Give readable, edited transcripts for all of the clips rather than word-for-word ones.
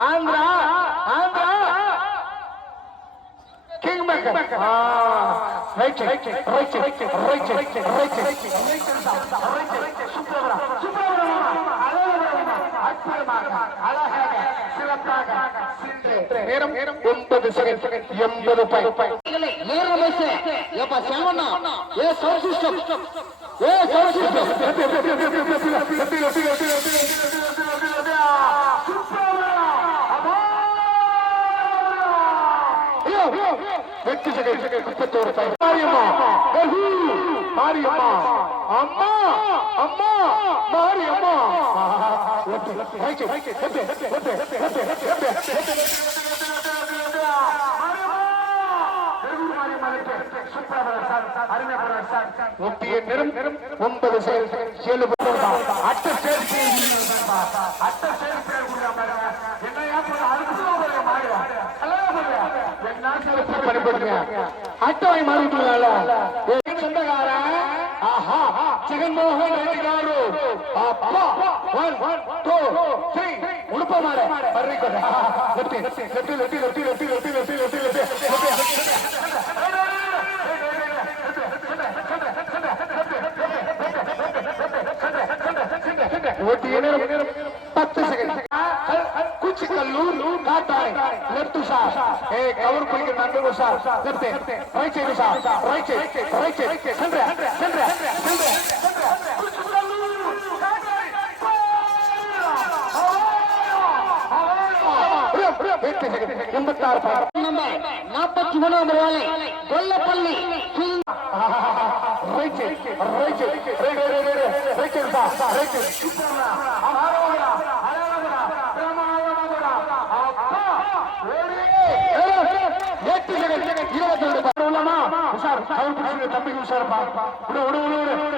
Andra Kingmaker. Right. நேரம் 9 second 80 ரூபாய். நேரம் வயசு ஏப்பா சேவண்ணா ஏ சவுண்ட் சிஸ்டம் வெற்றி செகண்ட் 31 ரூபாய். மாரியம்மா அம்மா மாரியம்மா ஒட்டிய நிறம் 9 7 அட்ட அட்டை மாறிட்டுல சொந்தக்காரன் ஜெகன்மோகன் ரெட்டி గారు அப்பா 1 2 3 உடுப்ப மாற பர்ரிக்கொட லெட்டி ஓட்டிய நேரம் 10 செகண்ட். कुछ कल्लूर काटा है लेफ्ट साइड एक कवर कोई के नाम को side left right side side right side centre कुछ कल्लूर 46 41 வாழை கொல்லப்பள்ளி தம்பி உஷாரப்பா நம்பர் 30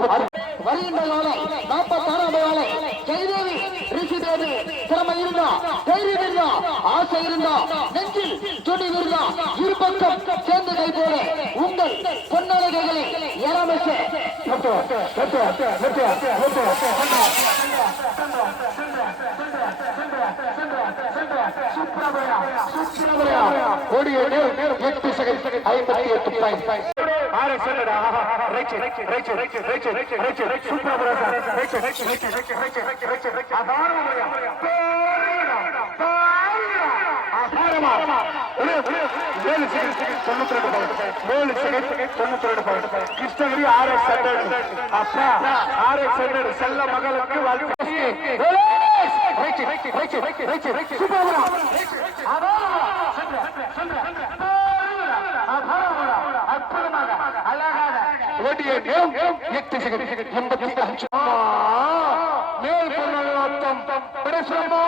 14 வருகின்ற நாளை 46 வாழை கைதேவி ரிஷிதேவி திறமை இருந்தா தைரியம் இருந்தா ஆசை இருந்தா நெஞ்சில் துணி இருந்தா இருபக்கம் சேர்ந்து கை போல உங்கள் பொன்னழகைகளை ஏறாமச்சு கிருஷ்ணகிரி செல்ல மகளுக்கு மேல் பொருளாதாரம் பிரசமா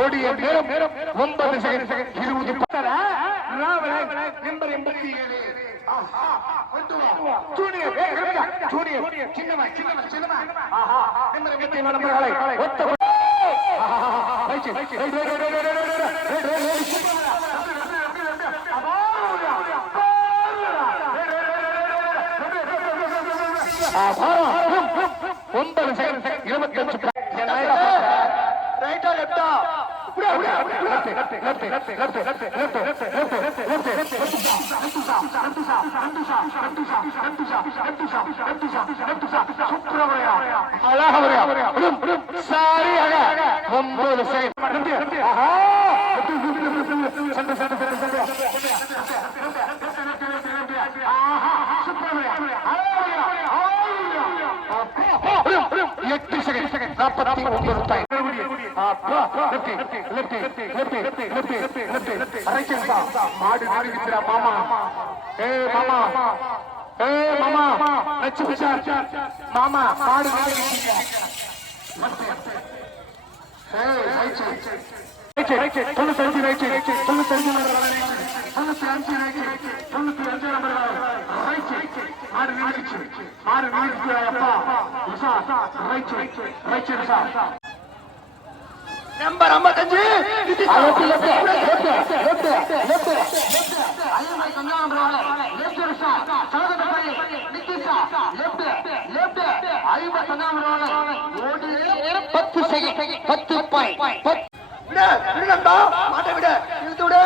ஓடிய நேரம் 9 செகண்ட் 20 நம்பர் 87 ஜூனியர் சின்னமா நம்பர்களை ஒத்த ஒன்பது செகண்ட் 25 ரைட்டா லெப்டா மாடு நாடுகிற மாமா மாமா நச்சு மாமா மாடு நாடுகிற 95 நம்பர் 55 மாட்டை விட இழுத்து விட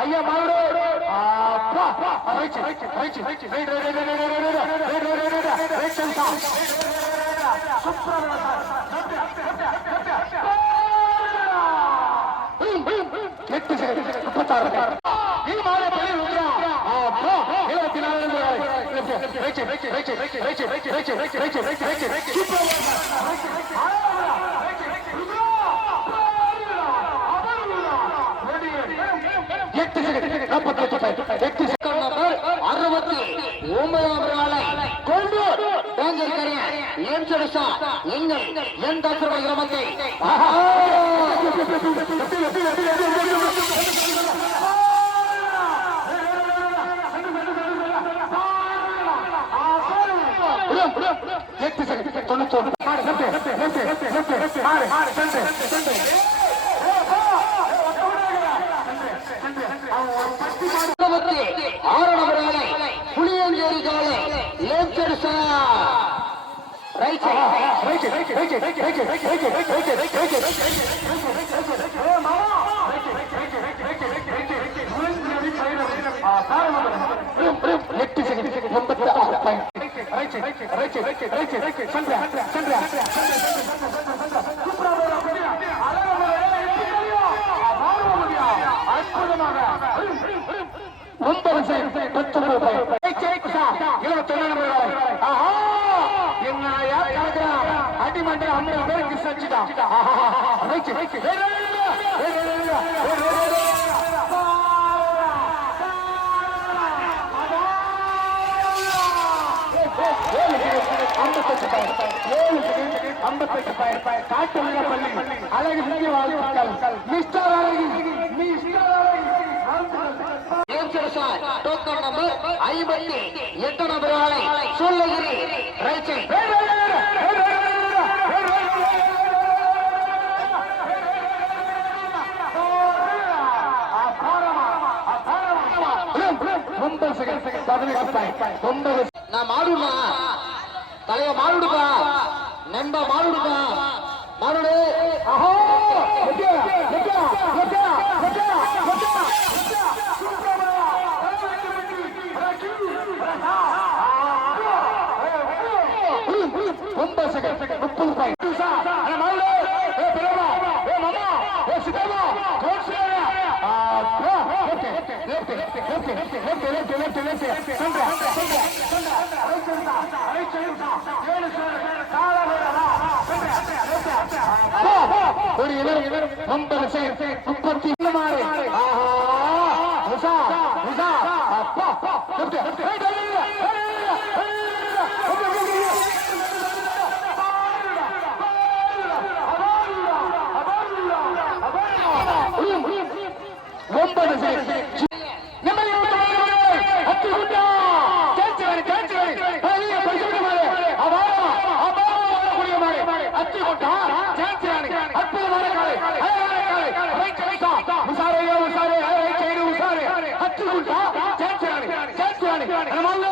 ஐயா மாவுடு கிராமத்தை புளியஞ்சேரி காலை அடிமன்ற 50 பேருக்கு சச்சிதான் காட்டு பள்ளி அழகு செய்ய வாழ்த்துக்கள் மிஸ்டர் அழகி டோக்கன் நம்பர் 58 நம்பர் ஆளை சொல்லகிரி ரைட் நான் மாடுமா தலைய மாடுடுப்பா நண்ப மாடுடுப்பா மாடுடு உசாரே